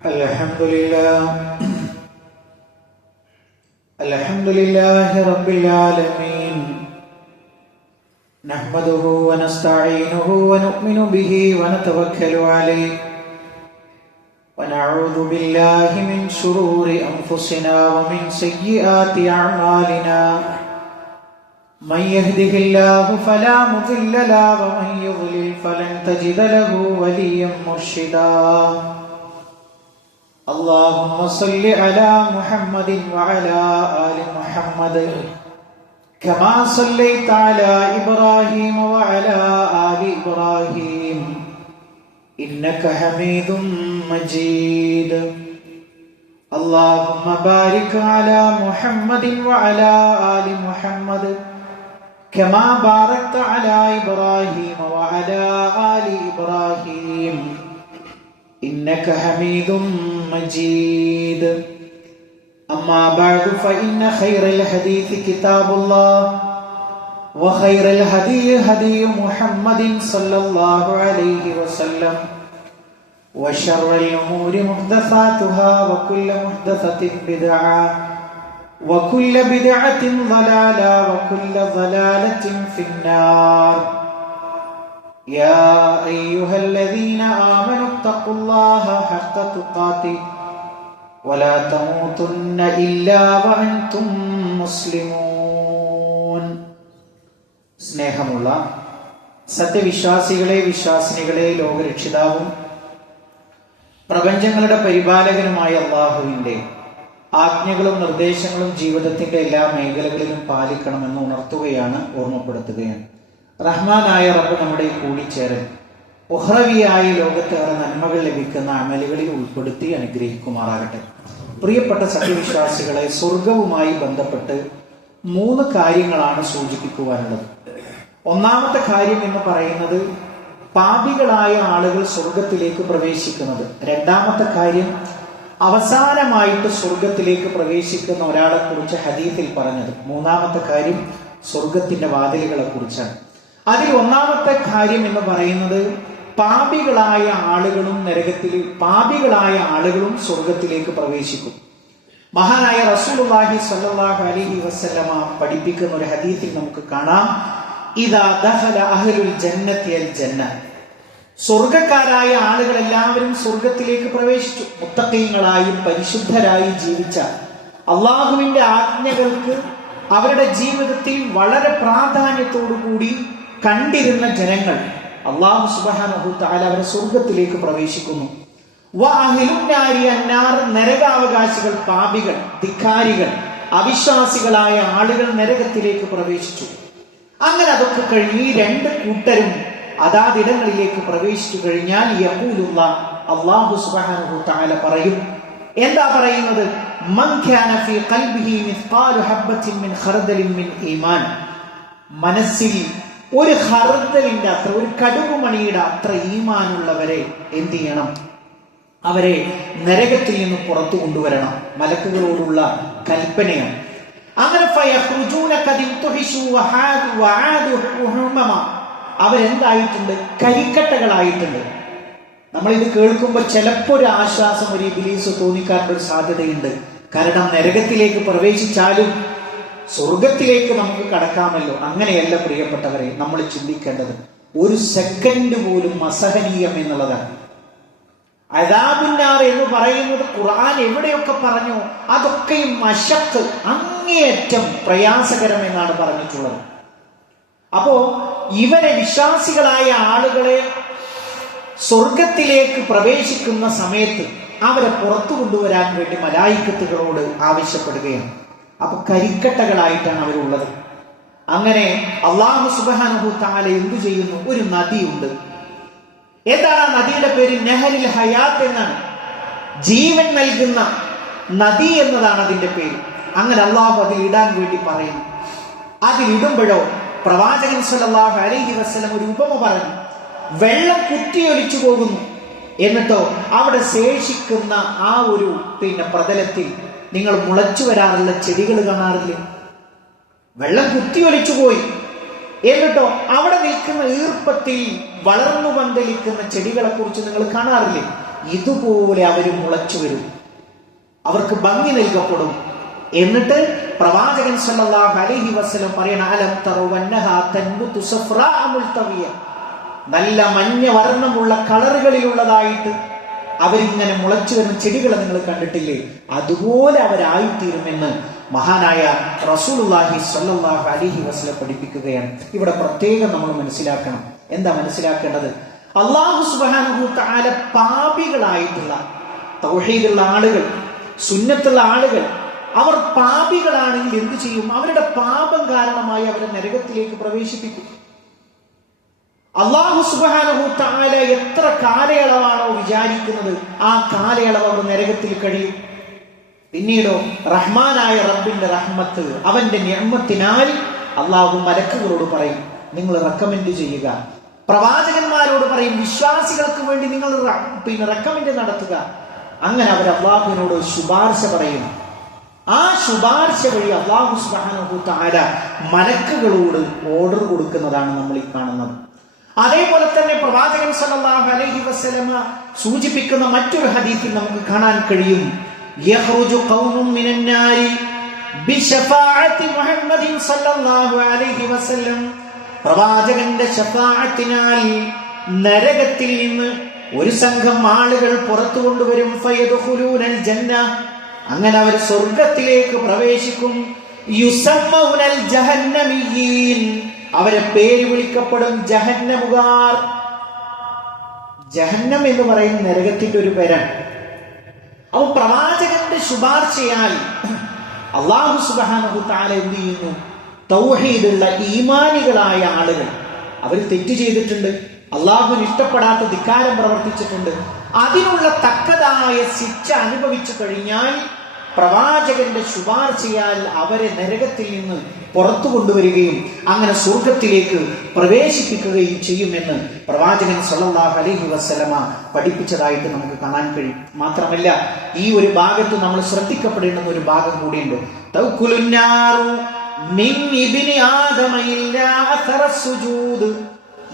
Alhamdulillahi Rabbil Alameen. Nahmaduhu wa nasta'inuhu wa nu'minu bihi wa natawakkalu alayhi. Wa na'udhu billahi min shururi anfusina wa min sayyiati a'malina. Man yahdihillahu fala mudilla lahu wa man yudlil falan tajida lahu waliyyan murshida. اللهم صل على محمد وعلى آل محمد كما صليت على إبراهيم وعلى آل إبراهيم إنك حميد مجيد. اللهم بارك على محمد وعلى آل محمد كما باركت على إبراهيم وعلى آل إبراهيم إنك حميد مجيد. أما بعد فإن خير الحديث كتاب الله وخير الهدي هدي محمد صلى الله عليه وسلم وشر الأمور محدثاتها وكل محدثة بدعة وكل بدعة ضلالة وكل ضلالة في النار. يا أيها الذين آمنوا اتقوا الله حق تقاته ولا تموتن إلا وأنتم مسلمون. സ്നേഹമുള്ള സത്യവിശ്വാസികളെ വിശ്വാസിനികളെ, ലോകരക്ഷിതാവും പ്രപഞ്ചങ്ങളുടെ പരിപാലകനുമായ അല്ലാഹുവിന്റെ ആജ്ഞകളും നിർദ്ദേശങ്ങളും ജീവിതത്തിന്റെ എല്ലാ മേഖലകളിലും പാലിക്കണമെന്ന് ഉണർത്തുകയാണ്, ഓർമ്മപ്പെടുത്തുകയാണ്. റഹ്മാനായ റബ്ബ് നമ്മുടെ കൂടിച്ചേരൽ ഉഖ്റവിയായ ലോകത്തേറെ നന്മകൾ ലഭിക്കുന്ന അമലുകളിൽ ഉൾപ്പെടുത്തി അനുഗ്രഹിക്കുമാറാകട്ടെ. പ്രിയപ്പെട്ട സത്യവിശ്വാസികളെ, സ്വർഗവുമായി ബന്ധപ്പെട്ട് 3 കാര്യങ്ങളാണ് സൂചിപ്പിക്കുവാനുള്ളത്. ഒന്നാമത്തെ കാര്യം എന്ന് പറയുന്നത് പാപികളായ ആളുകൾ സ്വർഗത്തിലേക്ക് പ്രവേശിക്കുന്നത്. രണ്ടാമത്തെ കാര്യം അവസാനമായിട്ട് സ്വർഗത്തിലേക്ക് പ്രവേശിക്കുന്ന ഒരാളെ കുറിച്ച് ഹദീസിൽ പറഞ്ഞത്. മൂന്നാമത്തെ കാര്യം സ്വർഗത്തിന്റെ വാതിലുകളെ കുറിച്ചാണ്. അതിൽ ഒന്നാമത്തെ കാര്യം എന്ന് പറയുന്നത് പാപികളായ ആളുകളും സ്വർഗത്തിലേക്ക് പ്രവേശിക്കും. മഹാനായ റസൂലുള്ളാഹി സ്വല്ലല്ലാഹു അലൈഹി വസല്ലമ പഠിപ്പിക്കുന്ന ഒരു ഹദീസിൽ നമുക്ക് കാണാം, ഇദാ ദഖല അഹ്ലുൽ ജന്നതി അൽ ജന്ന. സ്വർഗക്കാരായ ആളുകൾ എല്ലാവരും സ്വർഗത്തിലേക്ക് പ്രവേശിച്ചു. മുത്തഖീങ്ങളായി പരിശുദ്ധരായി ജീവിച്ച, അള്ളാഹുവിന്റെ ആജ്ഞകൾക്ക് അവരുടെ ജീവിതത്തിൽ വളരെ പ്രാധാന്യത്തോടു കൂടി കണ്ടിരുന്ന ജനങ്ങൾ, അല്ലാഹു സുബ്ഹാനഹു തആല അവരെ സ്വർഗത്തിലേക്ക് പ്രവേശിക്കുന്നു. നരകാവകാശികൾ, പാപികൾ, ധിക്കാരികൾ, അവിശ്വാസികളായ ആളുകൾ നരകത്തിലേക്ക് പ്രവേശിച്ചു. അങ്ങനെ അതൊക്കെ കഴിഞ്ഞ് ഈ 2 കൂട്ടരും അതാതിടങ്ങളിലേക്ക് പ്രവേശിച്ചു കഴിഞ്ഞാൽ അല്ലാഹു സുബ്ഹാനഹു തആല പറയും. എന്താ പറയുന്നത്? മൻ കാന ഫീ ഖൽബിഹി മിസ്ഖാലു ഹബ്ബത്തിൻ മിൻ ഖർദലിൻ മിൻ ഈമാൻ. മനസ്സിൽ ഒരു ഖർദലിന്റെ അത്ര, ഒരു കടുകുമണിയുടെ അത്ര ഈമാനുള്ളവരെ എന്ത് ചെയ്യണം? അവരെ നരകത്തിൽ നിന്ന് പുറത്തു കൊണ്ടുവരണം. മലക്കുകളോടുള്ള കൽപ്പനയാണ്. അങ്ങനെ അവരെന്തായിട്ടുണ്ട്? കരിക്കട്ടകളായിട്ടുണ്ട്. നമ്മൾ ഇത് കേൾക്കുമ്പോൾ ചിലപ്പോൾ ഒരു ആശ്വാസം, ഒരു ഇബ്ലീസ് തോന്നിക്കാനുള്ള സാധ്യതയുണ്ട്. കാരണം നരകത്തിലേക്ക് പ്രവേശിച്ചാലും സ്വർഗത്തിലേക്ക് നമുക്ക് കടക്കാമല്ലോ. അങ്ങനെയല്ല പ്രിയപ്പെട്ടവരെ, നമ്മൾ ചിന്തിക്കേണ്ടത് ഒരു സെക്കൻഡ് പോലും അസഹനീയം എന്നുള്ളതാണ്. അദാബുന്നാർ എന്ന് പറയുന്നത് ഖുർആൻ എവിടെയൊക്കെ പറഞ്ഞു, അതൊക്കെയും മശക്ക്, അങ്ങേയറ്റം പ്രയാസകരം എന്നാണ് പറഞ്ഞിട്ടുള്ളത്. അപ്പോ ഇവരെ, വിശ്വാസികളായ ആളുകളെ സ്വർഗത്തിലേക്ക് പ്രവേശിക്കുന്ന സമയത്ത് അവരെ പുറത്തു കൊണ്ടുവരാൻ വേണ്ടി മലായിക്കത്തുകളോട് ആവശ്യപ്പെടുകയാണ്. അപ്പൊ കരിക്കട്ടകളായിട്ടാണ് അവരുള്ളത്. അങ്ങനെ അല്ലാഹു സുബ്ഹാനഹു തആല എന്തു ചെയ്യുന്നു? ഒരു നദിയുണ്ട്. ഏതാണ് ആ നദിയുടെ പേര്? നെഹ്റുൽ ഹയാത്ത് എന്നാണ്. ജീവൻ നൽകുന്ന നദി എന്നതാണ് അതിന്റെ പേര്. അങ്ങനെ അല്ലാഹു അതിൽ ഇടാൻ വേണ്ടി പറയുന്നു. അതിലിടുമ്പോഴോ പ്രവാചകൻ സ്വല്ലല്ലാഹു അലൈഹി വസല്ലം ഒരു ഉപമ പറഞ്ഞു. വെള്ളം കുത്തിയൊലിച്ചു പോകുന്നു, എന്നിട്ടോ അവിടെ ശേഷിക്കുന്ന ആ ഒരു പ്രതലത്തിൽ നിങ്ങൾ മുളച്ചു വരാറുള്ള ചെടികൾ കാണാറില്ലേ? വെള്ളം കുത്തിയൊലിച്ചു പോയി, എന്നിട്ടോ അവിടെ നിൽക്കുന്ന ഈർപ്പത്തിൽ വളർന്നു പന്തലിക്കുന്ന ചെടികളെ കുറിച്ച് നിങ്ങൾ കാണാറില്ലേ? ഇതുപോലെ അവർ മുളച്ചു വരും, അവർക്ക് ഭംഗി നൽകപ്പെടും. എന്നിട്ട് പ്രവാചകൻ സല്ലല്ലാഹു അലൈഹി വസല്ലം പറയണ അലം തറൗ അന്നഹാ തൻബുതു സഫ്റാ മുൽതവിയ, നല്ല മഞ്ഞ വർണ്ണമുള്ള കളറുകളിലുള്ളതായിട്ട് അവരിങ്ങനെ മുളച്ചു വരുന്ന ചെടികളെ നിങ്ങൾ കണ്ടിട്ടില്ലേ? അതുപോലെ അവരായിത്തീരുമെന്ന് മഹാനായ റസൂലുള്ളാഹി സ്വല്ലല്ലാഹു അലൈഹി വസല്ലം പഠിപ്പിക്കുകയാണ്. ഇവിടെ പ്രത്യേകം നമ്മൾ മനസ്സിലാക്കണം. എന്താ മനസ്സിലാക്കേണ്ടത്? അല്ലാഹു സുബ്ഹാനഹു തആല പാപികളായിട്ടുള്ള തൗഹീദുള്ള ആളുകൾ, സുന്നത്തുള്ള ആളുകൾ, അവർ പാപികളാണെങ്കിൽ എന്ത് ചെയ്യും? അവരുടെ പാപം കാരണമായി അവരെ നരകത്തിലേക്ക് പ്രവേശിപ്പിക്കും. അല്ലാഹു സുബ്ഹാനഹു തആല എത്ര കാലയളവാണോ വിചാരിക്കുന്നത് ആ കാലയളവ് അവർ നരകത്തിൽ കഴിയും. പിന്നീടോ റഹ്മാനായ റബ്ബിന്റെ റഹ്മത്ത്, അവന്റെ നിഅമത്തിനാൽ അല്ലാഹു മലക്കുകളോട് പറയും, നിങ്ങൾ റെക്കമെൻഡ് ചെയ്യുക. പ്രവാചകന്മാരോട് പറയും, വിശ്വാസികൾക്ക് വേണ്ടി നിങ്ങൾ റെക്കമെൻഡ് നടത്തുക. അങ്ങനെ അവർ അല്ലാഹുവിനോട് ശുപാർശ പറയും. ആ ശുപാർശ വഴി അല്ലാഹു സുബ്ഹാനഹു തആല മലക്കുകളോട് ഓർഡർ കൊടുക്കുന്നതാണ് നമ്മൾ ഈ കാണുന്നത്. അതേപോലെ തന്നെ പ്രവാചകൻ സല്ലല്ലാഹു അലൈഹി വസല്ലമ സൂചിപ്പിക്കുന്ന മറ്റൊരു ഹദീസിൽ നമുക്ക് കാണാൻ കഴിയും, യഖ്റുജു ഖൗമുൻ മിനൻ നാരി ബിശഫാഅത്തി മുഹമ്മദിൻ സല്ലല്ലാഹു അലൈഹി വസല്ലം, പ്രവാചകന്റെ ശഫാഅത്തിനാൽ നരകത്തിൽ നിന്ന് ഒരു സംഘം ആളുകൾ പുറത്തു കൊണ്ടുവരും. ഫയദ്ഖുലൂനൽ ജന്ന, അങ്ങനെ അവർ സ്വർഗ്ഗത്തിലേക്ക് പ്രവേശിക്കും. യുസമ്മൗനൽ ജഹന്നമിയീൻ, അവരെ പേര് വിളിക്കപ്പെടും ജഹന്നമുകാർ. ജഹന്നം എന്ന് പറയുന്ന നരകത്തിന്റെ ഒരു പേരാണ്. അപ്പൊ പ്രവാചകന്റെ ശുപാർശയാൽ അല്ലാഹു സുബ്ഹാനഹു തആല എന്ത് ചെയ്യുന്നു? തൗഹീദുള്ള ഈമാനികളായ ആളുകൾ, അവർ തെറ്റ് ചെയ്തിട്ടുണ്ട്, അള്ളാഹുവിന് ഇഷ്ടപ്പെടാത്ത ധിക്കാരം പ്രവർത്തിച്ചിട്ടുണ്ട്, അതിനുള്ള തക്കതായ ശിക്ഷ അനുഭവിച്ചു കഴിഞ്ഞാൽ പ്രവാചകന്റെ ശുപാർശയാൽ അവരെ നരകത്തിൽ നിന്ന് പുറത്തു കൊണ്ടുവരികയും അങ്ങനെ സ്വർഗത്തിലേക്ക് പ്രവേശിപ്പിക്കുകയും ചെയ്യുമെന്ന് പ്രവാചകൻ സല്ലല്ലാഹു അലൈഹി വസല്ലമ പഠിപ്പിച്ചതായിട്ട് നമുക്ക് കാണാൻ കഴിയും. മാത്രമല്ല, ഈ ഒരു ഭാഗത്ത് നമ്മൾ ശ്രദ്ധിക്കപ്പെടേണ്ടുന്ന ഒരു ഭാഗം കൂടിയുണ്ട്. തൗക്കുലുന്നാറു മിൻ ഇബ്നി ആദമ ഇല്ലാ അഥറ സുജൂദ്,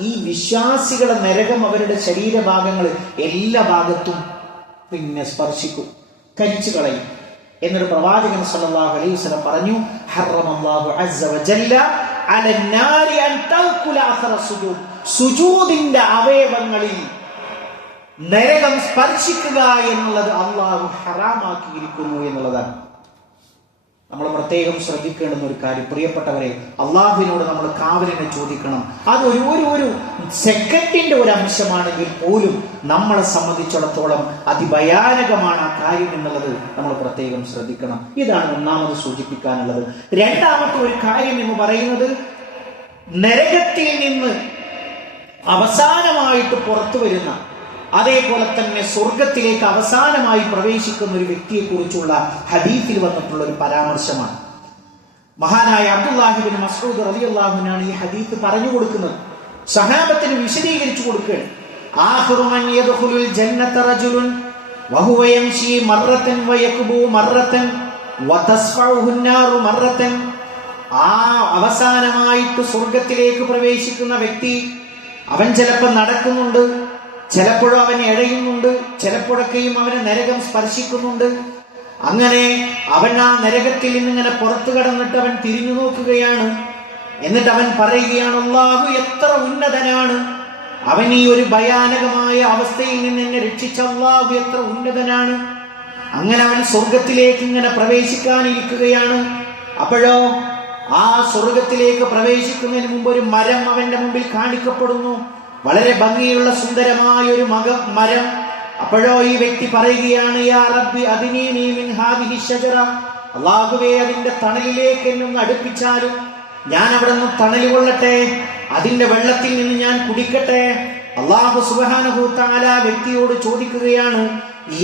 ഈ വിശ്വാസികളെ നരകം അവരുടെ ശരീരഭാഗങ്ങൾ എല്ലാ ഭാഗത്തും സ്പർശിക്കും, കരിച്ചു കളയും. എന്നൊരു പ്രവാചകൻ സല്ലല്ലാഹു അലൈഹി വസല്ലം പറഞ്ഞു, ഹറമല്ലാഹു അസ്സ വജല്ല അലൻ നാരി അൻ തഅകുല അഥറ സുജൂദ്, സുജൂദിന്റെ അവയവങ്ങളിൽ നരകം സ്പർശിക്കുക എന്നുള്ളത് അള്ളാഹു ഹറാമാക്കിയിരിക്കുന്നു എന്നുള്ളതാണ്. നമ്മൾ പ്രത്യേകം ശ്രദ്ധിക്കേണ്ടുന്ന ഒരു കാര്യം, പ്രിയപ്പെട്ടവരെ, അള്ളാഹുവിനോട് നമ്മൾ കാവലിനെ ചോദിക്കണം. അത് ഒരു സെക്കൻഡിന്റെ ഒരു അംശമാണെങ്കിൽ പോലും നമ്മളെ സംബന്ധിച്ചിടത്തോളം അതിഭയാനകമാണ് ആ കാര്യം എന്നുള്ളത് നമ്മൾ പ്രത്യേകം ശ്രദ്ധിക്കണം. ഇതാണ് ഒന്നാമത് സൂചിപ്പിക്കാനുള്ളത്. രണ്ടാമത്തെ ഒരു കാര്യം എന്ന് പറയുന്നത്, നരകത്തിൽ നിന്ന് അവസാനമായിട്ട് പുറത്തു വരുന്ന, അതേപോലെ തന്നെ സ്വർഗത്തിലേക്ക് അവസാനമായി പ്രവേശിക്കുന്ന ഒരു വ്യക്തിയെ കുറിച്ചുള്ള ഹദീസിൽ വന്നിട്ടുള്ള ഒരു പരാമർശമാണ്. മഹാനായ അബ്ദുല്ലാഹി ഇബ്നു മസ്ഊദ് റളിയല്ലാഹു അൻഹു ഈ ഹദീസ് പറഞ്ഞു കൊടുക്കുന്നത്, സഹാബത്തിന് വിശദീകരിച്ചു കൊടുക്കുകയാണ്. ആഖിറു മൻ യദ്ഖുലുൽ ജന്നത റജുലുൻ വഹുവ യംശി മർറതൻ വയക്ബു മർറതൻ വതസ്ഫഉഹു അൻ-നാറു മർറതൻ, ആ അവസാനമായിട്ട് സ്വർഗത്തിലേക്ക് പ്രവേശിക്കുന്ന വ്യക്തി, അവൻ ചിലപ്പോൾ നടക്കുന്നുണ്ട്, ചിലപ്പോഴും അവൻ എഴയുന്നുണ്ട്, ചിലപ്പോഴൊക്കെയും അവന് നരകം സ്പർശിക്കുന്നുണ്ട്. അങ്ങനെ അവൻ ആ നരകത്തിൽ നിന്നിങ്ങനെ പുറത്തു കടന്നിട്ട് അവൻ തിരിഞ്ഞു നോക്കുകയാണ്. എന്നിട്ട് അവൻ പറയുകയാണ്, അല്ലാഹു എത്ര ഉന്നതനാണ്, അവൻ ഈ ഒരു ഭയാനകമായ അവസ്ഥയിൽ നിന്ന് എന്നെ രക്ഷിച്ച അല്ലാഹു എത്ര ഉന്നതനാണ്. അങ്ങനെ അവൻ സ്വർഗത്തിലേക്ക് ഇങ്ങനെ പ്രവേശിക്കാനിരിക്കുകയാണ്. അപ്പോഴോ ആ സ്വർഗത്തിലേക്ക് പ്രവേശിക്കുന്നതിന് മുമ്പ് ഒരു മരം അവന്റെ മുമ്പിൽ കാണിക്കപ്പെടുന്നു, വളരെ ഭംഗിയുള്ള സുന്ദരമായ ഒരു മരം. അപ്പോഴോ ഈ വ്യക്തി പറയുകയാണ്, യാ റബ്ബി അദ്നീനി മിൻ ഹാദിഹി ഷജറ, അല്ലാഹുവേ അതിന്റെ തണലിലേക്ക് എന്നെ ഒന്ന് അടുപ്പിച്ചാലും ഞാൻ അവിടെ നിന്ന് തണൽ കൊള്ളട്ടെ, അതിന്റെ വെള്ളത്തിൽ നിന്ന് ഞാൻ കുടിക്കട്ടെ. അല്ലാഹു സുബ്ഹാനഹു തആല വ്യക്തിയോട് ചോദിക്കുകയാണ്,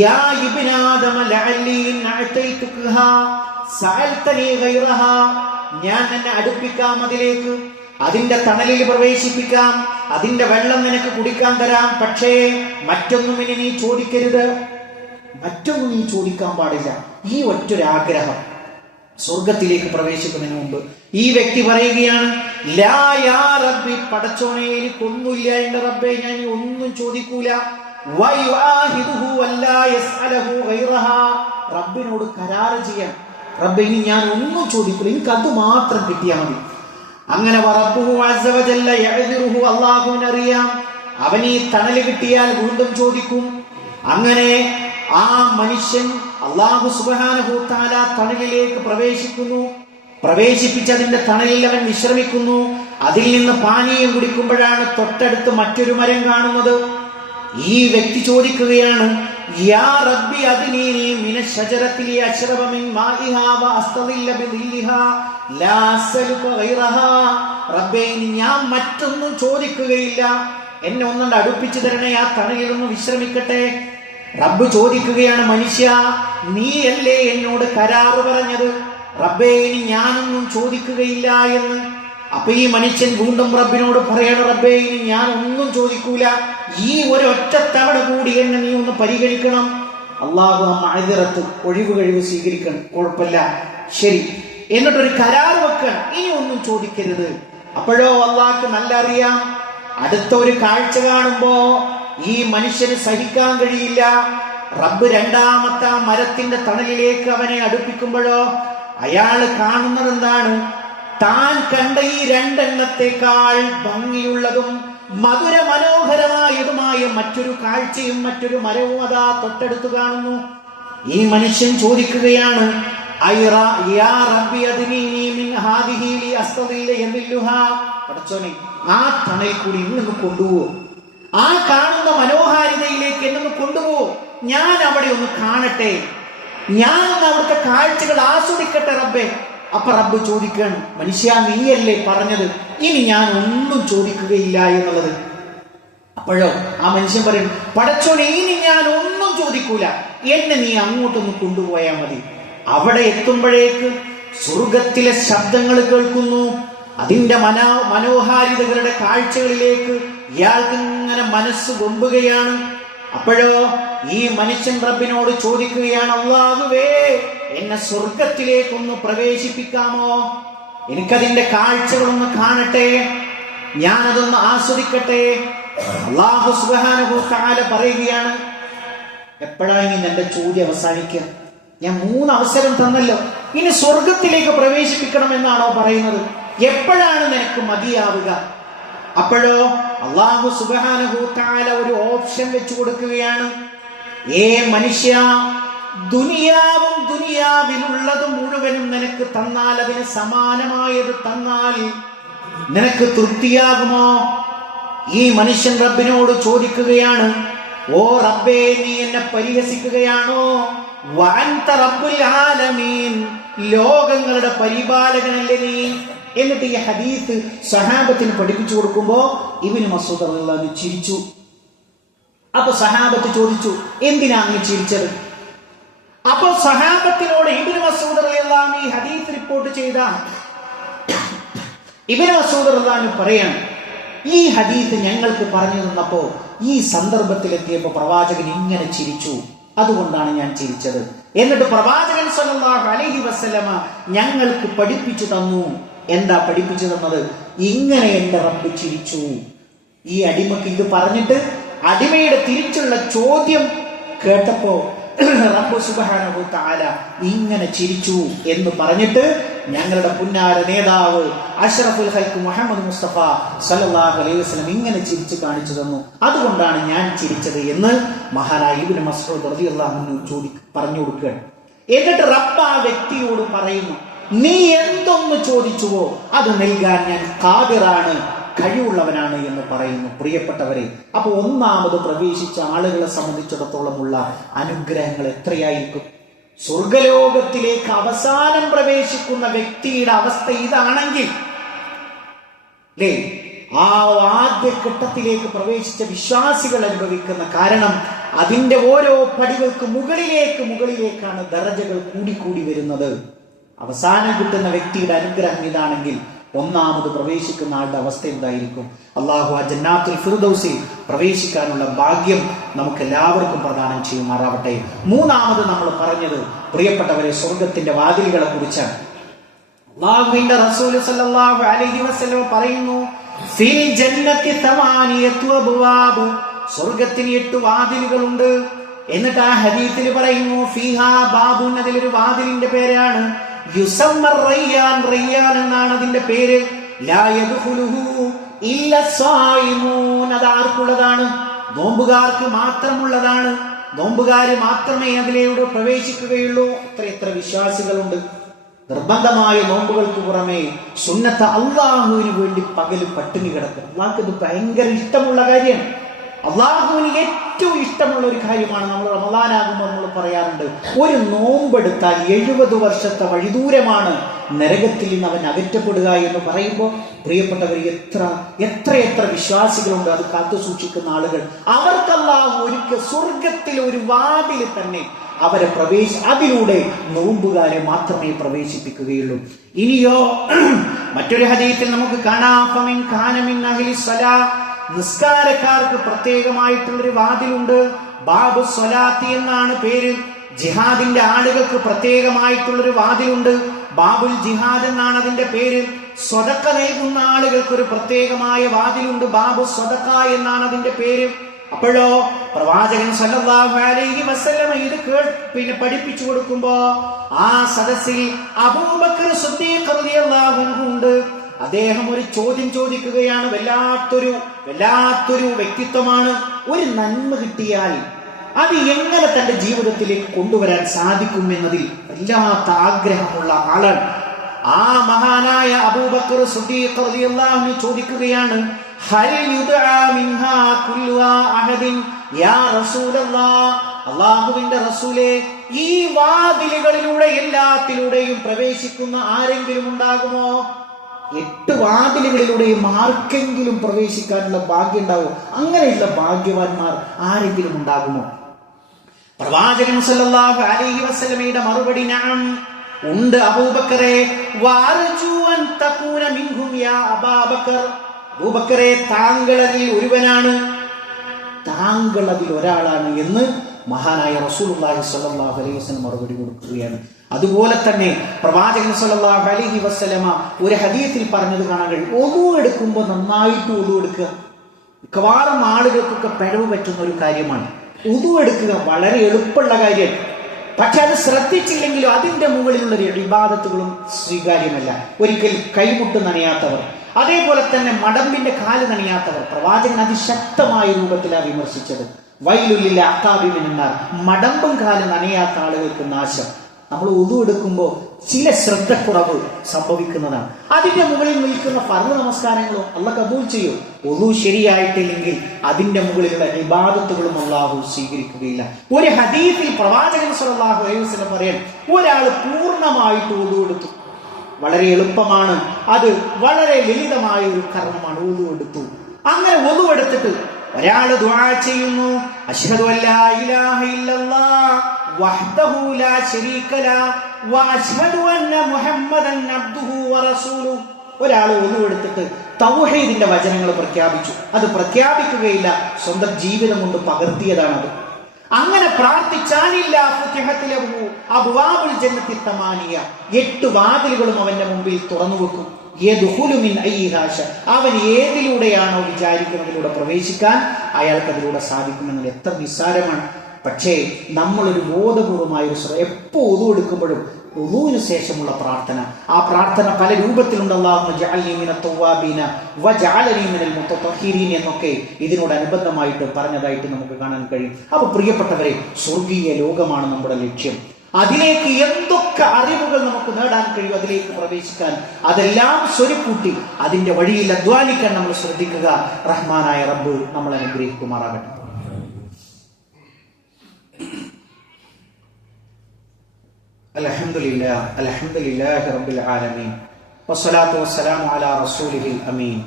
യാ ഇബ്ന ആദമ ലഅല്ലി നഅതൈതുകഹാ സഅൽതനി ഗൈറഹാ, ഞാൻ നിന്നെ അടുപ്പിക്കാം അതിലേക്ക്, അതിന്റെ തണലിൽ പ്രവേശിപ്പിക്കാം, അതിന്റെ വെള്ളം നിനക്ക് കുടിക്കാൻ തരാം, പക്ഷേ മറ്റൊന്നും ഇനി നീ ചോദിക്കരുത്, മറ്റൊന്നും നീ ചോദിക്കാൻ പാടില്ല. ഈ ഒറ്റൊരാഗ്രഹം സ്വർഗത്തിലേക്ക് പ്രവേശിക്കുന്നതിന് മുമ്പ് ഈ വ്യക്തി പറയുകയാണ്, ലാ യാ റബ്ബി, പടച്ചോനെ എനിക്കൊന്നുമില്ല എന്റെ റബ്ബേ, ഞാൻ ഒന്നും ചോദിക്കൂല. റബ്ബിനോട് കരാറ് ചെയ്യാൻ, റബ്ബേ ഇനി ഞാൻ ഒന്നും ചോദിക്കില്ല, എനിക്ക് അത് മാത്രം കിട്ടിയാൽ മതി. അങ്ങനെ അള്ളാഹുവിനറിയാം അവൻ ഈ തണല് കിട്ടിയാൽ വീണ്ടും ചോദിക്കും. അങ്ങനെ ആ മനുഷ്യൻ അല്ലാഹു സുബ്ഹാനഹു തആല തണലിലേക്ക് പ്രവേശിപ്പിച്ചതിന്റെ തണലിൽ അവൻ വിശ്രമിക്കുന്നു. അതിൽ നിന്ന് പാനീയം കുടിക്കുമ്പോഴാണ് തൊട്ടടുത്ത് മറ്റൊരു മരം കാണുന്നത്. ഈ വ്യക്തി ചോദിക്കുകയാണ്, യാ റബ്ബി അദ്നീനി മിനശ് ശജറത്തി അശ്റബ മിൻ മാഇഹാ വ അസ്തദില്ല ബിദില്ലിഹാ ലാ അസ്അലുക ഗൈറഹാ. റബ്ബേ ഞാൻ മറ്റൊന്നും ചോദിക്കുകയില്ല, എന്നെ ഒന്നുകൊണ്ട് അടുപ്പിച്ചു തരണേ, ആ തണലിൽ ഒന്ന് വിശ്രമിക്കട്ടെ. റബ്ബ് ചോദിക്കുകയാണ്, മനുഷ്യ നീയല്ലേ എന്നോട് കരാറ് പറഞ്ഞത്, റബ്ബേ ഇനി ഞാനൊന്നും ചോദിക്കുകയില്ല എന്ന്. അപ്പൊ ഈ മനുഷ്യൻ വീണ്ടും റബ്ബിനോട് പറയണം, റബ്ബേ ഇനി ഞാൻ ഒന്നും ചോദിക്കൂല, ഈ ഒരൊറ്റ തവണ കൂടി എന്നെ നീ ഒന്ന് പരിഗണിക്കണം. അള്ളാഹു മഅദിറത്ത് ഒഴിവ് കഴിവ് സ്വീകരിക്കണം, കുഴപ്പമില്ല, ശരി, എന്നിട്ടൊരു കരാർ വെക്കണം, ഇനി ഒന്നും ചോദിക്കരുത്. അപ്പോഴോ അള്ളാഹ്ക്ക് നല്ല അറിയാം, അടുത്ത ഒരു കാഴ്ച കാണുമ്പോ ഈ മനുഷ്യന് സഹിക്കാൻ കഴിയില്ല. റബ്ബ് രണ്ടാമത്തെ മരത്തിന്റെ തണലിലേക്ക് അവനെ അടുപ്പിക്കുമ്പോഴോ അയാള് കാണുന്നത് എന്താണ്? താൻ കണ്ട ഈ രണ്ടെണ്ണത്തെക്കാൾ ഭംഗിയുള്ളതും മധുര മനോഹരമായതുമായ മറ്റൊരു കാഴ്ചയും മറ്റൊരു മരവും അതാ തൊട്ടടുത്ത് കാണുന്നു. ഈ മനുഷ്യൻ ചോദിക്കുകയാണ്, പടച്ചോനെ ആ തണൽ കൂടി ഇന്നൊന്ന് കൊണ്ടുപോകും, ആ കാണുന്ന മനോഹാരിതയിലേക്ക് എന്നൊന്ന് കൊണ്ടുപോകും, ഞാൻ അവിടെ ഒന്ന് കാണട്ടെ, ഞാനൊന്ന് അവിടുത്തെ കാഴ്ചകൾ ആസ്വദിക്കട്ടെ റബ്ബേ. അപ്പൊ റബ്ബ് ചോദിക്കണം, മനുഷ്യ നീയല്ലേ പറഞ്ഞത് ഇനി ഞാൻ ഒന്നും ചോദിക്കുകയില്ല എന്നുള്ളത്. അപ്പോഴോ ആ മനുഷ്യൻ പറയും, പടച്ചോനെ ഇനി ഞാൻ ഒന്നും ചോദിക്കൂല, എന്നെ നീ അങ്ങോട്ടൊന്ന് കൊണ്ടുപോയാൽ മതി. അവിടെ എത്തുമ്പോഴേക്ക് സ്വർഗത്തിലെ ശബ്ദങ്ങൾ കേൾക്കുന്നു. അതിന്റെ മനോഹാരിതകളുടെ കാഴ്ചകളിലേക്ക് ഇയാൾക്ക് ഇങ്ങനെ മനസ്സ് കൊമ്പുകയാണ്. അപ്പോഴോ ഈ മനുഷ്യൻ റബ്ബിനോട് ചോദിക്കുകയാണ്, അല്ലാഹുവേ എന്നെ സ്വർഗത്തിലേക്കൊന്ന് പ്രവേശിപ്പിക്കാമോ, എനിക്കതിന്റെ കാഴ്ചകളൊന്ന് കാണട്ടെ, ഞാനതൊന്ന് ആസ്വദിക്കട്ടെ. അല്ലാഹു സുബ്ഹാനഹു തആല പറയുകയാണ്, എപ്പോഴാണ് ഇനി എന്റെ ചോദ്യം അവസാനിക്കുക? ഞാൻ 3 അവസരം തന്നല്ലോ, ഇനി സ്വർഗത്തിലേക്ക് പ്രവേശിപ്പിക്കണം എന്നാണോ പറയുന്നത്? എപ്പോഴാണ് നിനക്ക് മതിയാവുക? അപ്പോഴോ അല്ലാഹു സുബ്ഹാനഹു തആല ഒരു ഓപ്ഷൻ വെച്ചു കൊടുക്കുകയാണ്. ഏ മനുഷ്യ, ദുനിയാവും ദുനിയാവിലുള്ളത് മുഴുവനും നിനക്ക് തന്നാൽ, അതിന് സമാനമായത് തന്നാൽ നിനക്ക് തൃപ്തിയാകുമോ? ഈ മനുഷ്യൻ റബ്ബിനോട് ചോദിക്കുകയാണ്, ഓ റബ്ബേ നീ എന്നെ പരിഹസിക്കുകയാണോ? വഅൻത റബ്ബുൽ ആലമീൻ, ലോകങ്ങളുടെ പരിപാലകനല്ലേ നീ. എന്നിട്ട് ഈ ഹദീസ് സഹാബത്തിന് പഠിപ്പിച്ചു കൊടുക്കുമ്പോ ഇബ്നു മസ്ഊദ് റളിയല്ലാഹു അൻഹു ചിരിച്ചു. അപ്പൊ സഹാബത്ത് ചോദിച്ചു, എന്തിനാ അങ്ങ് ചിരിച്ചത്? അപ്പൊ സഹാബത്തിനോട് ഇബ്നു മസ്ഊദ് റളിയല്ലാഹു അൻഹു ഈ ഹദീസ് റിപ്പോർട്ട് ചെയ്ത ഇബ്നു മസ്ഊദ് റളിയല്ലാഹു അൻഹു പറയാണ്, ഈ ഹദീസ് ഞങ്ങൾക്ക് പറഞ്ഞു തന്നപ്പോ ഈ സന്ദർഭത്തിലെത്തിയപ്പോ പ്രവാചകൻ ഇങ്ങനെ ചിരിച്ചു, അതുകൊണ്ടാണ് ഞാൻ ചിരിച്ചത്. എന്നിട്ട് പ്രവാചകൻ സല്ലല്ലാഹു അലൈഹി വസല്ലമ ഞങ്ങൾക്ക് പഠിപ്പിച്ചു തന്നു. എന്താ പഠിപ്പിച്ചു തന്നത്? ഇങ്ങനെ എന്റെ റബ്ബ് ചിരിച്ചു. ഈ അടിമക്ക് ഇത് പറഞ്ഞിട്ട് അടിമയുടെ തിരിച്ചുള്ള ചോദ്യം കേട്ടപ്പോ റബ്ബ് സുബ്ഹാനഹു തആല ഇങ്ങനെ ചിരിച്ചു എന്ന് പറഞ്ഞിട്ട് ഞങ്ങളുടെ പുന്നാര നേതാവ് അഷ്റഫുൽ ഖൽഖ് മുഹമ്മദ് മുസ്തഫ സല്ലല്ലാഹു അലൈഹി വസല്ലം ഇങ്ങനെ ചിരിച്ചു കാണിച്ചു തന്നു, അതുകൊണ്ടാണ് ഞാൻ ചിരിച്ചത് എന്ന് മഹാനായ ഇബ്നു മസ്ഊദ് റളിയല്ലാഹു അൻഹു പറഞ്ഞു കൊടുക്കുകയാണ്. എന്നിട്ട് റബ്ബ് ആ വ്യക്തിയോട് പറയുന്നു, നീ എന്തൊന്ന് ചോദിച്ചുവോ അത് നൽകാൻ ഞാൻ ഖാദിറാണ്, കഴിവുള്ളവനാണ് എന്ന് പറയുന്നു. പ്രിയപ്പെട്ടവരെ, അപ്പൊ ഒന്നാമത് പ്രവേശിച്ച ആളുകളെ സംബന്ധിച്ചിടത്തോളമുള്ള അനുഗ്രഹങ്ങൾ എത്രയായിരിക്കും? സ്വർഗലോകത്തിലേക്ക് അവസാനം പ്രവേശിക്കുന്ന വ്യക്തിയുടെ അവസ്ഥ ഇതാണെങ്കിൽ അല്ലേ, ആ ആദ്യഘട്ടത്തിലേക്ക് പ്രവേശിച്ച വിശ്വാസികൾ അനുഭവിക്കുന്ന, കാരണം അതിന്റെ ഓരോ പടികൾക്ക് മുകളിലേക്കാണ് ദറജകൾ കൂടിക്കൂടി വരുന്നത്. അവസാനം കിട്ടുന്ന വ്യക്തിയുടെ അനുഗ്രഹം ഇതാണെങ്കിൽ ഒന്നാമത് പ്രവേശിക്കുന്ന ആളുടെ അവസ്ഥ എന്തായിരിക്കും? അള്ളാഹു ആ ജന്നാത്തുൽ ഫിർദൗസിൽ പ്രവേശിക്കാനുള്ള ഭാഗ്യം നമുക്ക് എല്ലാവർക്കും പ്രദാനം ചെയ്യുമാറാവട്ടെ. മൂന്നാമത് നമ്മൾ പറഞ്ഞത്, പ്രിയപ്പെട്ടവരെ, സ്വർഗത്തിന്റെ വാതിലുകളെ കുറിച്ചാണ്. അല്ലാഹുവിന്റെ റസൂൽ സല്ലല്ലാഹു അലൈഹി വസല്ലം പറയുന്നു, ഫിൽ ജന്നത്തി തമാനിയത്തു അബ്വാബ്, സ്വർഗത്തിന് 8 വാതിലുകളുണ്ട്. എന്നിട്ട് ആ ഹദീസിൽ പറയുന്നു ഫീഹാ ബാബുൻ, അതിലൊരു വാതിലിന്റെ പേരാണ് യുസമ്മർ റയ്യാൻ, റയ്യാൻ എന്നാണ് അതിന്റെ പേര്. ലാ യദ്ഖുലുഹു ഇല്ല സ്വായിമൂൻ, അത് ആർക്കുള്ളതാണ്? നോമ്പുകാർക്ക് മാത്രമുള്ളതാണ്. നോമ്പുകാര് മാത്രമേ അതിലൂടെ പ്രവേശിക്കുകയുള്ളൂ. എത്ര വിശ്വാസികളുണ്ട്! നിർബന്ധമായ നോമ്പുകൾക്ക് പുറമെ സുന്നത്ത് അള്ളാഹുവിന് വേണ്ടി പകല് പട്ടിണി കിടക്കും. അള്ളാഹ്ക്ക് ഇത് ഭയങ്കര ഇഷ്ടമുള്ള കാര്യമാണ്. അള്ളാഹുവിന് ഏറ്റവും ഇഷ്ടമുള്ള ഒരു കാര്യമാണ്. നമ്മൾ റമദാനാകുമ്പോൾ നമ്മൾ പറയാറുണ്ട്, ഒരു നോമ്പെടുത്താൽ 70 വർഷത്തെ വഴിദൂരമാണ് നരകത്തിൽ നിന്ന് അവൻ അകറ്റപ്പെടുക എന്ന് പറയുമ്പോൾ, പ്രിയപ്പെട്ടവർ, എത്ര വിശ്വാസികളുണ്ട് അത് കാത്തു സൂക്ഷിക്കുന്ന ആളുകൾ. അവർക്ക് അല്ലാഹു ഒരിക്കൽ സ്വർഗത്തിൽ ഒരു വാതിൽ തന്നെ അവരെ അതിലൂടെ നോമ്പുകാരെ മാത്രമേ പ്രവേശിപ്പിക്കുകയുള്ളൂ. ഇനിയോ മറ്റൊരു ഹദീസിൽ നമുക്ക് കാണാം, ഫമിൻ കാന മിൻ അഹ്ലി സ്വലാ, നിസ്കാരക്കാർക്ക് പ്രത്യേകമായിട്ടുള്ളൊരു വാതിലുണ്ട്. ബാബു സ്വലാത്തി എന്നാണ് പേര്. ജിഹാദിന്റെ ആളുകൾക്ക് പ്രത്യേകമായിട്ടുള്ളൊരു വാതിലുണ്ട്. ബാബുൽ ജിഹാദ് എന്നാണ് അതിന്റെ പേര്. സ്വതക്ക നൽകുന്ന ആളുകൾക്ക് ഒരു പ്രത്യേകമായ വാതിലുണ്ട്. ബാബു സ്വതക്ക എന്നാണ് അതിന്റെ പേര്. അപ്പോഴോ പ്രവാചകൻ സല്ലല്ലാഹു അലൈഹി വസല്ലം ഇത് പഠിപ്പിച്ചു കൊടുക്കുമ്പോ ആ സദസ്സിൽ അബൂബക്കർ സിദ്ദീഖ് റളിയല്ലാഹു അൻഹു ഉണ്ട്. അദ്ദേഹം ഒരു ചോദ്യം ചോദിക്കുകയാണ്. വല്ലാത്തൊരു വ്യക്തിത്വമാണ്. ഒരു നന്മ കിട്ടിയാൽ അത് എങ്ങനെ തന്റെ ജീവിതത്തിലേക്ക് കൊണ്ടുവരാൻ സാധിക്കും എന്നതിൽ വല്ലാത്ത ആഗ്രഹമുള്ള ആളാണ്. ആ മഹാനായ അബൂബക്കർ സിദ്ദീഖ് റളിയല്ലാഹു അൻഹു ചോദിക്കുകയാണ്, ഹൽ യുദ്ആ മിൻഹാ കുല്ലു അഹദിൻ യാ റസൂലല്ലാഹ്, അല്ലാഹുവിന്റെ റസൂലേ, ഈ വാതിലുകളിലൂടെ എല്ലാത്തിലൂടെയും പ്രവേശിക്കുന്ന ആരെങ്കിലും ഉണ്ടാകുമോ? 8 വാതിലുകളിലൂടെയും ആർക്കെങ്കിലും പ്രവേശിക്കാനുള്ള ഭാഗ്യം ഉണ്ടാകുമോ? അങ്ങനെയുള്ള ഭാഗ്യവാന്മാർ ആരെങ്കിലും ഉണ്ടാകുമോ? പ്രവാചകൻ സല്ലല്ലാഹു അലൈഹി വസല്ലമയുടെ മറുപടി, നഅം, ഉണ്ട് അബൂബക്കറെ. വഅർജു അൻ തകൂന മിൻഹും യാ അബൂബക്കർ, അബൂബക്കറെ, താങ്കൾ അതിൽ ഒരുവനാണ്, താങ്കൾ അതിൽ ഒരാളാണ് എന്ന് മഹാനായ റസൂലുള്ളാഹി സ്വല്ലല്ലാഹു അലൈഹി വസല്ലം മറുപടി കൊടുക്കുകയാണ്. അതുപോലെ തന്നെ പ്രവാചകൻ സല്ലല്ലാഹു അലൈഹി വസല്ലമ ഒരു ഹദീസിൽ പറഞ്ഞത് കാണാൻ കഴിയും, ഒളു എടുക്കുമ്പോൾ നന്നായിട്ട് ഒളു എടുക്കുക. മിക്കവാറും ആളുകൾക്കൊക്കെ പിഴവ് പറ്റുന്ന ഒരു കാര്യമാണ്. ഒളു എടുക്കുക വളരെ എളുപ്പമുള്ള കാര്യമാണ്. പക്ഷെ അത് ശ്രദ്ധിച്ചില്ലെങ്കിലും അതിന്റെ മുകളിലുള്ള ഇബാദത്തുകളും സ്വീകാര്യമല്ല. ഒരിക്കൽ കൈമുട്ട് നനയാത്തവർ, അതേപോലെ തന്നെ മടമ്പിന്റെ കാല് നനയാത്തവർ, പ്രവാചകൻ അതിശക്തമായ രൂപത്തിലാണ് വിമർശിച്ചത്. വൈലുല്ലിൽ അക്കാബിമിനാർ, മടമ്പും കാല് നനയാത്ത ആളുകൾക്ക് നാശം. നമ്മൾ ഉദു എടുക്കുമ്പോൾ ചില ശ്രദ്ധക്കുറവ് സംഭവിക്കുന്നതാണ്. അതിന്റെ മുകളിൽ നിൽക്കുന്ന ഫർദ് നമസ്കാരങ്ങളോ അല്ലാഹു കബൂൽ ചെയ്യും. ഉദു ശരിയായിട്ടില്ലെങ്കിൽ അതിന്റെ മുകളിലുള്ള ഇബാദത്തുകളും അല്ലാഹു സ്വീകരിക്കുകയില്ല. ഒരു ഹദീസിൽ പ്രവാചകൻ സല്ലല്ലാഹു അലൈഹി വസല്ലം പറയാൻ, ഒരാൾ പൂർണ്ണമായിട്ട് ഉദു എടുത്തു, വളരെ എളുപ്പമാണ്, അത് വളരെ ലളിതമായ ഒരു കർമ്മമാണ്. ഉദു എടുത്തു. അങ്ങനെ ഉദു എടുത്തിട്ട് ഒരാൾ ദുആ ചെയ്യുന്നു, അശ്ഹദു അല്ലാ ഇലാഹ ഇല്ലല്ലാഹ് വഹ്ദഹു ലാ ശരീക ലഹു വഅശ്ഹദു അന്ന മുഹമ്മദൻ അബ്ദുഹു വറസൂലുഹു. ഒരാൾ ഉദു എടുത്തിട്ട് തൗഹീദിന്റെ വചനങ്ങൾ പ്രഖ്യാപിച്ചു. അത് പ്രഖ്യാപിക്കുകയില്ല, സ്വന്തം ജീവിതം കൊണ്ട് പകർത്തിയതാണത്. അങ്ങനെ പ്രാർത്ഥിച്ചാലില്ല ഫുതിഹത് ലഹു അബ്വാബുൽ ജന്നത്തി തമാനിയ, 8 വാതിലുകളും അവന്റെ മുമ്പിൽ തുറന്നു വെക്കും. അവൻ ഏതിലൂടെയാണോ വിചാരിക്കുന്നതിലൂടെ പ്രവേശിക്കാൻ അയാൾക്ക് അതിലൂടെ സാധിക്കുമെന്നത് എത്ര നിസ്സാരമാണ്. പക്ഷേ നമ്മളൊരു ബോധപൂർവമായ എപ്പോ ഉദു എടുക്കുമ്പോഴും ഉദുവിന് ശേഷമുള്ള പ്രാർത്ഥന, ആ പ്രാർത്ഥന പല രൂപത്തിലുണ്ട്. അല്ലാഹുമ്മ ജഅൽനി മിനത് തവ്വാബീന വജഅൽനി മിനൽ മുതതഹിരീൻ എന്നൊക്കെ ഇതിനോടനുബന്ധമായിട്ട് പറഞ്ഞതായിട്ട് നമുക്ക് കാണാൻ കഴിയും. അപ്പോൾ പ്രിയപ്പെട്ടവരെ, സ്വർഗീയ ലോകമാണ് നമ്മുടെ ലക്ഷ്യം. അതിലേക്ക് എന്തൊക്കെ അറിവുകൾ നമുക്ക് നേടാൻ കഴിയും, അതിലേക്ക് പ്രവേശിക്കാൻ അതെല്ലാം സ്വരുക്കൂട്ടി അതിന്റെ വഴിയിൽ അധ്വാനിക്കാൻ നമ്മൾ ശ്രദ്ധിക്കുക. റഹ്മാനായ റബ്ബ് നമ്മളെ അനുഗ്രഹിക്കുമാറാകട്ടെ. അൽഹംദുലില്ലാഹി റബ്ബിൽ ആലമീൻ വസ്സലാത്തു വസ്സലാമു അലാ റസൂലിഹിൽ അമീൻ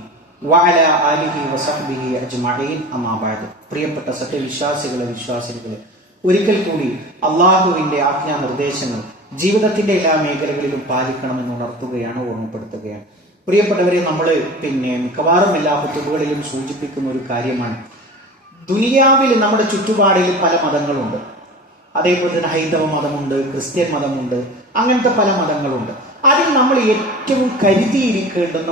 വഅലാ ആലിഹി വസഹ്ബിഹി അജ്മഈൻ. അമ്മാ ബഅദ്. പ്രിയപ്പെട്ട സത്യവിശ്വാസികളെ, വിശ്വാസികളെ, ഒരിക്കൽ കൂടി അള്ളാഹുവിന്റെ ആജ്ഞാ നിർദ്ദേശങ്ങൾ ജീവിതത്തിന്റെ എല്ലാ മേഖലകളിലും പാലിക്കണമെന്ന് ഉണർത്തുകയാണ്, ഓർമ്മപ്പെടുത്തുകയാണ്. പ്രിയപ്പെട്ടവരെ, നമ്മൾ മിക്കവാറും എല്ലാ ഹുതുബകളിലും സൂചിപ്പിക്കുന്ന ഒരു കാര്യമാണ്, ദുനിയാവിൽ നമ്മുടെ ചുറ്റുപാടിൽ പല മതങ്ങളുണ്ട്. അതേപോലെ തന്നെ ഹൈന്ദവ മതമുണ്ട്, ക്രിസ്ത്യൻ മതമുണ്ട്, അങ്ങനത്തെ പല മതങ്ങളുണ്ട്. അതിൽ നമ്മൾ ഏറ്റവും കരുതിയിരിക്കേണ്ടുന്ന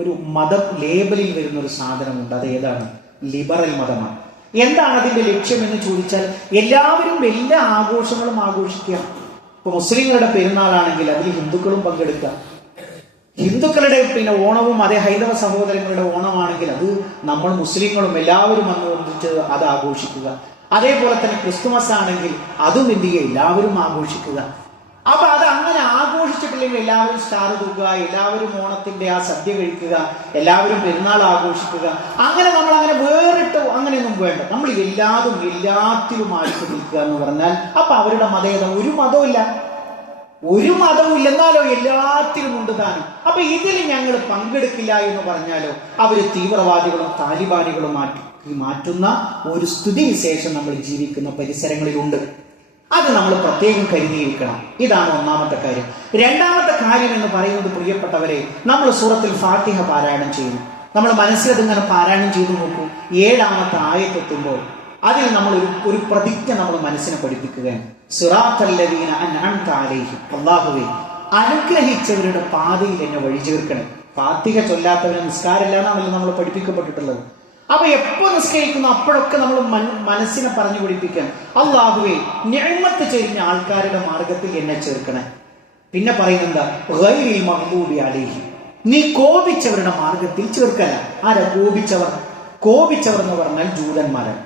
ഒരു മതം ലേബലിൽ വരുന്ന ഒരു സാധനമുണ്ട്. അത് ഏതാണ്? ലിബറൽ മതമാണ്. എന്താണ് അതിന്റെ ലക്ഷ്യം എന്ന് ചോദിച്ചാൽ എല്ലാവരും എല്ലാ ആഘോഷങ്ങളും ആഘോഷിക്കുക. ഇപ്പൊ മുസ്ലിങ്ങളുടെ പെരുന്നാളാണെങ്കിൽ അതിൽ ഹിന്ദുക്കളും പങ്കെടുക്കുക. ഹിന്ദുക്കളുടെ ഓണവും അതേ ഹൈന്ദവ സഹോദരങ്ങളുടെ ഓണമാണെങ്കിൽ അത് നമ്മൾ മുസ്ലിങ്ങളും എല്ലാവരും അന്ന് വന്നിട്ട് അത് ആഘോഷിക്കുക. അതേപോലെ തന്നെ ക്രിസ്തുമസ് ആണെങ്കിൽ അതും എന്ത് ചെയ്യുക, എല്ലാവരും ആഘോഷിക്കുക. അപ്പൊ അത് അങ്ങനെ ആഘോഷിച്ചിട്ടില്ലെങ്കിൽ എല്ലാവരും സ്റ്റാർ തൂക്കുക, എല്ലാവരും ഓണത്തിന്റെ ആ സദ്യ കഴിക്കുക, എല്ലാവരും പെരുന്നാൾ ആഘോഷിക്കുക, അങ്ങനെ നമ്മൾ അങ്ങനെ വേറിട്ട് അങ്ങനെയൊന്നും വേണ്ട. നമ്മൾ എല്ലാത്തിലും ആയിട്ട് നിൽക്കുക എന്ന് പറഞ്ഞാൽ അപ്പൊ അവരുടെ മതേത ഒരു മതമില്ല, എന്നാലോ എല്ലാത്തിലും ഉണ്ട് താനും. അപ്പൊ ഇതിൽ ഞങ്ങൾ പങ്കെടുക്കില്ല എന്ന് പറഞ്ഞാലോ അവര് തീവ്രവാദികളും താലിബാനികളും മാറ്റുന്ന ഒരു സ്ഥിതിവിശേഷം നമ്മൾ ജീവിക്കുന്ന പരിസരങ്ങളിലുണ്ട്. അത് നമ്മൾ പ്രത്യേകം കരുതിയിരിക്കണം. ഇതാണ് ഒന്നാമത്തെ കാര്യം. രണ്ടാമത്തെ കാര്യം എന്ന് പറയുന്നത്, പ്രിയപ്പെട്ടവരെ, നമ്മൾ സൂറത്തുൽ ഫാത്തിഹ പാരായണം ചെയ്യുന്നു. നമ്മൾ മനസ്സിലതിങ്ങനെ പാരായണം ചെയ്തു നോക്കൂ. 7ാമത്തെ ആയത്തെത്തുമ്പോൾ അതിൽ നമ്മൾ ഒരു പ്രതിജ്ഞ നമ്മൾ മനസ്സിനെ പഠിപ്പിക്കുകയാണ്. സിറാത്തല്ലദീന അൻഅംത അലൈഹിം, അല്ലാഹുവേ അനുഗ്രഹിച്ചവരുടെ പാതയിൽ എന്നെ വഴി ചേർക്കണം. ഫാത്തിഹ ചൊല്ലാത്തവരെ നിസ്കാരമില്ല എന്നാണല്ലോ നമ്മൾ പഠിപ്പിക്കപ്പെട്ടിട്ടുള്ളത്. അപ്പൊ എപ്പോ നിസ്കരിക്കുന്നു അപ്പോഴൊക്കെ നമ്മൾ മനസ്സിനെ പറഞ്ഞു പഠിപ്പിക്കാൻ, അല്ലാഹുവേ നിഅമത്ത് ചെയ്യുന്ന ആൾക്കാരുടെ മാർഗത്തിൽ എന്നെ ചേർക്കണേ. പിന്നെ പറയുന്നെന്താ, ഗൈറിൽ മഗ്ദൂബി അലൈഹിം, നീ കോപിച്ചവരുടെ മാർഗത്തിൽ ചേർക്കല. ആരാ കോപിച്ചവർ എന്ന് പറഞ്ഞാൽ ജൂതന്മാരാണ്.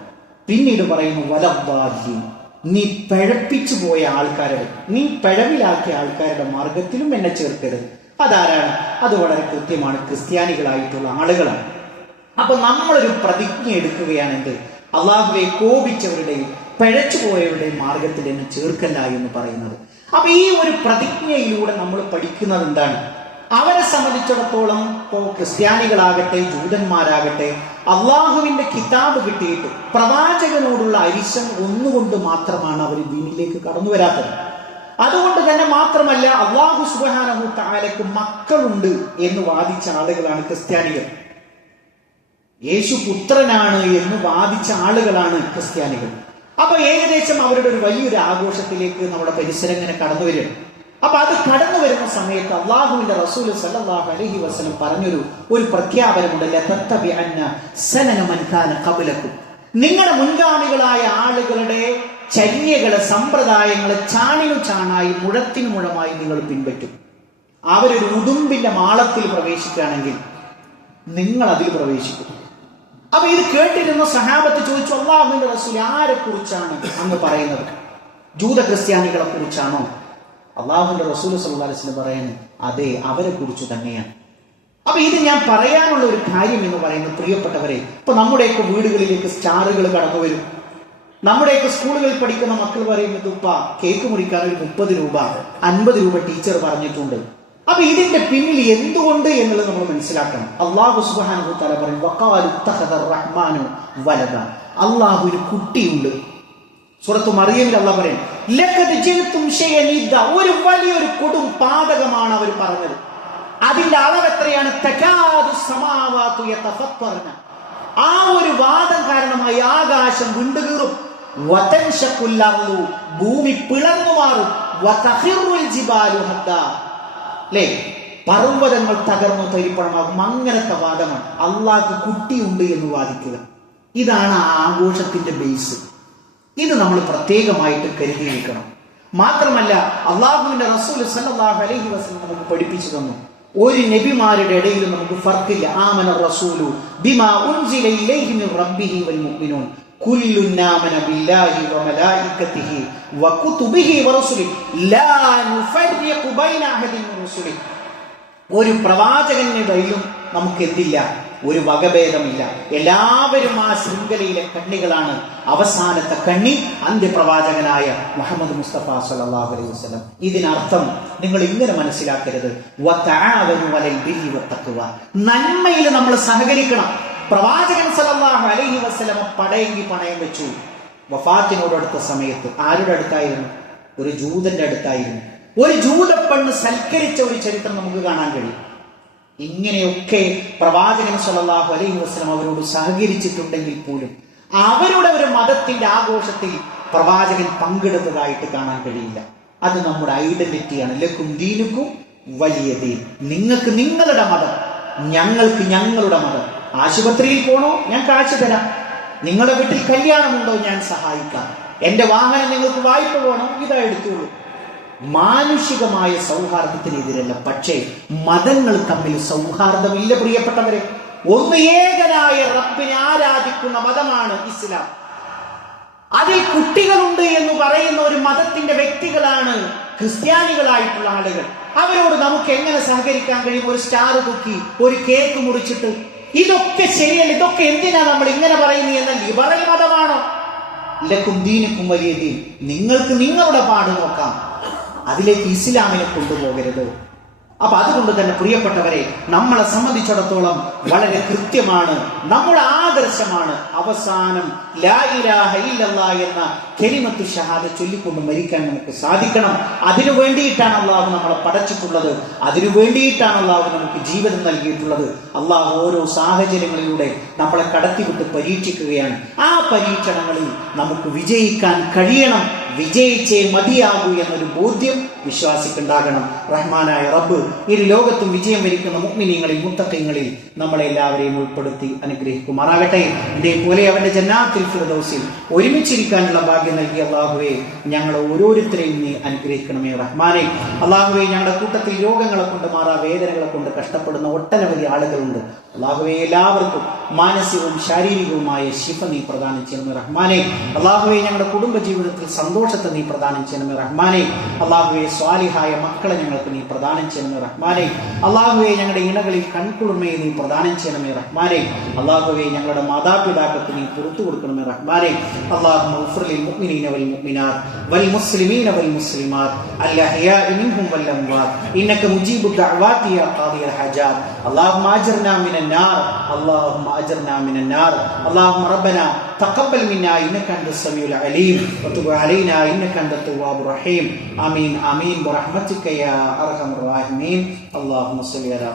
പിന്നീട് പറയുന്നു വലദ്ദാലിൻ, നീ പിഴപ്പിച്ചു പോയ ആൾക്കാരുടെ, നീ പിഴവിലാക്കിയ ആൾക്കാരുടെ മാർഗത്തിലും എന്നെ ചേർക്കരുത്. അതാരാണ്? അത് വളരെ കൃത്യമാണ്, ക്രിസ്ത്യാനികളായിട്ടുള്ള ആളുകളാണ്. അപ്പൊ നമ്മളൊരു പ്രതിജ്ഞ എടുക്കുകയാണെന്ത്, അള്ളാഹുവെ കോപിച്ചവരുടെയും പിഴച്ചുപോയവരുടെയും മാർഗത്തിൽ എന്നെ ചേർക്കല്ല എന്ന് പറയുന്നത്. അപ്പൊ ഈ ഒരു പ്രതിജ്ഞയിലൂടെ നമ്മൾ പഠിക്കുന്നത് എന്താണ്? അവരെ സംബന്ധിച്ചിടത്തോളം ഇപ്പോ ക്രിസ്ത്യാനികളാകട്ടെ ജൂതന്മാരാകട്ടെ അള്ളാഹുവിന്റെ കിതാബ് കിട്ടിയിട്ട് പ്രവാചകനോടുള്ള അരിശം ഒന്നുകൊണ്ട് മാത്രമാണ് അവർ ദീനിലേക്ക് കടന്നു വരാത്തത്. അതുകൊണ്ട് തന്നെ മാത്രമല്ല, അള്ളാഹു സുബ്ഹാനഹു തആലക്ക് മക്കളുണ്ട് എന്ന് വാദിച്ച ആളുകളാണ് ക്രിസ്ത്യാനികൾ. യേശു പുത്രനാണ് എന്ന് വാദിച്ച ആളുകളാണ് ക്രിസ്ത്യാനികൾ. അപ്പൊ ഏകദേശം അവരുടെ ഒരു വലിയൊരു ആഘോഷത്തിലേക്ക് നമ്മുടെ പരിസരം ഇങ്ങനെ കടന്നു വരും. അപ്പൊ അത് കടന്നു വരുന്ന സമയത്ത് അള്ളാഹുവിന്റെ റസൂൽ സല്ലല്ലാഹു അലൈഹി വസല്ലം പറഞ്ഞൊരു പ്രഖ്യാപനമുണ്ട്, ലതത്തബിഅന്ന സനന മൻ കാന ഖബ്ലകും, നിങ്ങളുടെ മുൻഗാമികളായ ആളുകളുടെ ചര്യകള് സമ്പ്രദായങ്ങള് ചാണിനു ചാണായി മുഴത്തിനു മുഴമായി നിങ്ങൾ പിൻപറ്റും. അവരൊരു ഉടുമ്പിന്റെ മാളത്തിൽ പ്രവേശിക്കുകയാണെങ്കിൽ നിങ്ങൾ അതിൽ പ്രവേശിക്കും. അപ്പൊ ഇത് കേട്ടിരുന്ന സഹാബത്ത് ചോദിച്ചു, അല്ലാഹുവിന്റെ റസൂൽ ആരെ കുറിച്ചാണ് അങ്ങ് പറയുന്നത്? ജൂത ക്രിസ്ത്യാനികളെ കുറിച്ചാണോ? അള്ളാഹുവിന്റെ റസൂൽ സല്ലല്ലാഹു അലൈഹി വസല്ലം പറയുന്നത് അതെ, അവരെ കുറിച്ച് തന്നെയാണ്. അപ്പൊ ഇത് ഞാൻ പറയാനുള്ള ഒരു കാര്യം എന്ന് പറയുന്നത്, പ്രിയപ്പെട്ടവരെ, ഇപ്പൊ നമ്മുടെയൊക്കെ വീടുകളിലേക്ക് സ്റ്റാറുകൾ കടന്നു വരും. നമ്മുടെയൊക്കെ സ്കൂളുകളിൽ പഠിക്കുന്ന മക്കൾ പറയുന്നത്, ഉപ്പ കേക്ക് മുറിക്കാൻ ഒരു 30 രൂപ 50 രൂപ ടീച്ചർ പറഞ്ഞിട്ടുണ്ട്. അപ്പൊ ഇതിന്റെ പിന്നിൽ എന്തുകൊണ്ട് എന്നുള്ളത് നമ്മൾ മനസ്സിലാക്കണം. അല്ലാഹു സുബ്ഹാനഹു വ തആല പറയും, വഖാലു ഇത്തഖദർ റഹ്മാനു വലദ, അല്ലാഹുവിന് കുട്ടിയുണ്ട്. സൂറത്തു മറിയമിൽ അല്ലാഹു പറയും, ലഖദ് ജിൽതും ശൈഅൻ ഇദ്ദ, ഒരു വലിയൊരു കൊടും പാതകമാണ് അവർ പറഞ്ഞത്. അതിന്റെ അളവ് എത്രയാണ്? തകാദു സമാവാതു യതഫത്തർന, ആ ഒരു വാദം കാരണമായി ആകാശം വിണ്ടുകീറും. വതൻശഖുൽ അർളു, ഭൂമി പിളർന്നു മാറും. വതഖിറുൽ ജിബാലു ഹദ്ദാ, അല്ലേ, പർവ്വതങ്ങൾ തകർന്നു തരിപ്പണമാകും. അങ്ങനത്തെ വാദമാണ് അള്ളാഹ്ക്ക് കുട്ടിയുണ്ട് എന്ന് വാദിക്കുക. ഇതാണ് ആ ആഘോഷത്തിന്റെ ബേസ്. ഇത് നമ്മൾ പ്രത്യേകമായിട്ട് കരുതിയിരിക്കണം. മാത്രമല്ല, അള്ളാഹുവിന്റെ റസൂൽ സല്ലല്ലാഹു അലൈഹി വസല്ലം നമുക്ക് പഠിപ്പിച്ചു തന്നു, ഒരു നബിമാരുടെ ഇടയിൽ നമുക്ക് ഫർക്കില്ല. ആമന റസൂലു ബിമാ ഉൻസില ഇലൈഹി മിർ റബ്ബിഹി വൽ മുഅ്മിനൂൻ കുല്ലുൻ ആമന ബില്ലാഹി വ മലായികതിഹി വ കുതുബിഹി വ റസുലിഹി ലാ നുഫർരിഖു ബൈന അഹദിൻ മിർ റസുലിഹി. ഒരു പ്രവാചകന്റെ ഇടയിലും നമുക്ക് എന്തില്ല? ഒരു വകഭേദമില്ല. എല്ലാവരും ആ ശൃംഖലയിലെ കണ്ണികളാണ്. അവസാനത്തെ കണ്ണി അന്ത്യപ്രവാചകനായ മുഹമ്മദ് മുസ്തഫ സല്ലല്ലാഹു അലൈഹി വസല്ലം. ഇതിനർത്ഥം നിങ്ങൾ ഇങ്ങനെ മനസ്സിലാക്കരുത്, വതആവനു അലൽ ബിർരി വത്തഖ്വ, നന്മയിൽ നമ്മൾ സഹകരിക്കണം. പ്രവാചകൻ സല്ലല്ലാഹു അലൈഹി വസല്ലം പടയെങ്കി പണയം വെച്ചു. വഫാത്തിനോടടുത്ത സമയത്ത് ആരുടെ അടുത്തായിരുന്നു? ഒരു ജൂതന്റെ അടുത്തായിരുന്നു. ഒരു ജൂത പെണ്ണ് സൽക്കരിച്ച ഒരു ചരിത്രം നമുക്ക് കാണാൻ കഴിയും. ഇങ്ങനെയൊക്കെ പ്രവാചകൻ സല്ലല്ലാഹു അലൈഹി വസല്ലം അവരോട് സഹകരിച്ചിട്ടുണ്ടെങ്കിൽ പോലും അവരുടെ ഒരു മതത്തിന്റെ ആഘോഷത്തിൽ പ്രവാചകൻ പങ്കെടുത്തതായിട്ട് കാണാൻ കഴിയില്ല. അത് നമ്മുടെ ഐഡന്റിറ്റിയാണ്. ലക്കും ദീനുക്കും വലിയ ദീൻ, നിങ്ങൾക്ക് നിങ്ങളുടെ മതം, ഞങ്ങൾക്ക് ഞങ്ങളുടെ മതം. ആശുപത്രിയിൽ പോണോ? ഞാൻ കാശ് തരാം. നിങ്ങളുടെ വീട്ടിൽ കല്യാണമുണ്ടോ, ഞാൻ സഹായിക്കാം. എന്റെ വാഹനം നിങ്ങൾക്ക് വായ്പ വേണം, ഇതാ എടുത്തോളൂ. മാനുഷികമായ സൗഹാർദ്ദത്തിനെതിരല്ല, പക്ഷേ മതങ്ങൾ തമ്മിൽ സൗഹാർദ്ദമില്ല പ്രിയപ്പെട്ടവരെ. ഒന്ന് ഏകനായ റബ്ബിനെ ആരാധിക്കുന്ന മതമാണ് ഇസ്ലാം. അതിൽ കുട്ടികളുണ്ട് എന്ന് പറയുന്ന ഒരു മതത്തിന്റെ വ്യക്തികളാണ് ക്രിസ്ത്യാനികളായിട്ടുള്ള ആളുകൾ. അവരോട് നമുക്ക് എങ്ങനെ സഹകരിക്കാൻ കഴിയും? ഒരു സ്റ്റാർ തൂക്കി ഒരു കേക്ക് മുറിച്ചിട്ട്, ഇതൊക്കെ ശരിയല്ല. ഇതൊക്കെ എന്തിനാ നമ്മൾ ഇങ്ങനെ പറയുന്നത്? എന്നാൽ ലിബറൽ മതമാണോ? ലക്കും ദീനുക്കും വലിയ ദീൻ. നിങ്ങൾക്ക് നിങ്ങളുടെ പാട് നോക്കാം, അതിലേക്ക് ഇസ്ലാമിനെ കൊണ്ടുപോകരുത്. അപ്പൊ അതുകൊണ്ട് തന്നെ പ്രിയപ്പെട്ടവരെ, നമ്മളെ സംബന്ധിച്ചിടത്തോളം വളരെ കൃത്യമാണ്, നമ്മുടെ ആദർശമാണ് അവസാനം ലാ ഇലാഹ ഇല്ലല്ലാഹ് എന്ന കലിമത്തു ഷഹാദ ചൊല്ലിക്കൊണ്ട് മരിക്കാൻ നമുക്ക് സാധിക്കണം. അതിനു വേണ്ടിയിട്ടാണ് അള്ളാഹു നമ്മളെ പടച്ചിട്ടുള്ളത്, അതിനു വേണ്ടിയിട്ടാണ് അള്ളാഹു നമുക്ക് ജീവിതം നൽകിയിട്ടുള്ളത്. അള്ളാഹു ഓരോ സാഹചര്യങ്ങളിലൂടെ നമ്മളെ കടത്തിവിട്ട് പരീക്ഷിക്കുകയാണ്. ആ പരീക്ഷണങ്ങളിൽ നമുക്ക് വിജയിക്കാൻ കഴിയണം. വിജയിച്ചേ മതിയാകൂ എന്നൊരു ബോധ്യം വിശ്വാസിക്കുണ്ടാകണം. റഹ്മാനായ റബ്ബ് ഇരു ലോകത്തും വിജയം വരിക്കുന്ന മുഅ്മിനീങ്ങളിൽ മുത്തഖീങ്ങളിൽ നമ്മളെ എല്ലാവരെയും ഉൾപ്പെടുത്തി അനുഗ്രഹിക്കുമാറാകട്ടെ. ഇതേപോലെ അവന്റെ ജന്നാത്തുൽ ഫിർദൗസിൽ ഒരുമിച്ചിരിക്കാനുള്ള ഭാഗ്യം നൽകിയ അല്ലാഹുവേ, ഞങ്ങളെ ഓരോരുത്തരെയും നീ അനുഗ്രഹിക്കണമേ റഹ്മാനെ. അല്ലാഹുവേ, ഞങ്ങളുടെ കൂട്ടത്തിൽ രോഗങ്ങളെ കൊണ്ട്, വേദനകളെ കൊണ്ട് കഷ്ടപ്പെടുന്ന ഒട്ടനവധി ആളുകളുണ്ട്. അല്ലാഹുവേ, എല്ലാവർക്കും മാനസികവും ശാരീരികവുമായ ശിഫ നീ പ്രദാനം ചെയ്യണമേ റഹ്മാനെ. അല്ലാഹുവേ, ഞങ്ങളുടെ കുടുംബ ജീവിതത്തിൽ സന്തോഷത്തെ നീ പ്രദാനം ചെയ്യണമേ റഹ്മാനെ. അല്ലാഹുവേ, സ്വാലിഹായ മക്കളെ ഞങ്ങൾക്ക് നീ പ്രദാനം ചെയ്യണമേ റഹ്മാനെ. അല്ലാഹുവേ, ഞങ്ങളുടെ ഇണകളിൽ കൺകുളിർമയെ നീ പ്രദാനം ചെയ്യണമേ റഹ്മാനെ. അല്ലാഹുവേ, ഞങ്ങളുടെ മാതാപിതാക്കൾക്ക് നീ പുറത്തു കൊടുക്കണമേ റഹ്മാനെ. അല്ലാഹുമ്മ ഗ്ഫിർ ലിൽ മുഅ്മിനീന വൽ മുഅ്മിനാത്ത് വൽ മുസ്ലിമീന വൽ മുസ്ലിമാത്ത് അൽ അഹ്യാഇ മിൻഹും വൽ അംവാത്ത് ഇന്നക മുജീബു ദഅവാതി യാ ഖാദിയൽ ഹജാത്ത്. അല്ലാഹുമ്മ അജ്ർനാ മിനൻ നാർ, അല്ലാഹുമ്മ അജ്ർനാ മിനൻ നാർ. അല്ലാഹുമ്മ റബ്ബനാ തഖബ്ബൽ മിന്നാ ഇന്നക അൻതസ് സമീഉൽ അലീം വതുബ് അലൈനാ ഇന്നക അൻതത് തവ്വാബുർ റഹീം. ആമീൻ ആമീൻ ബിറഹ്മതിക യാ അർഹമർ റഹീമീൻ. അല്ലാഹുമ്മ സ്വല്ലി അലാ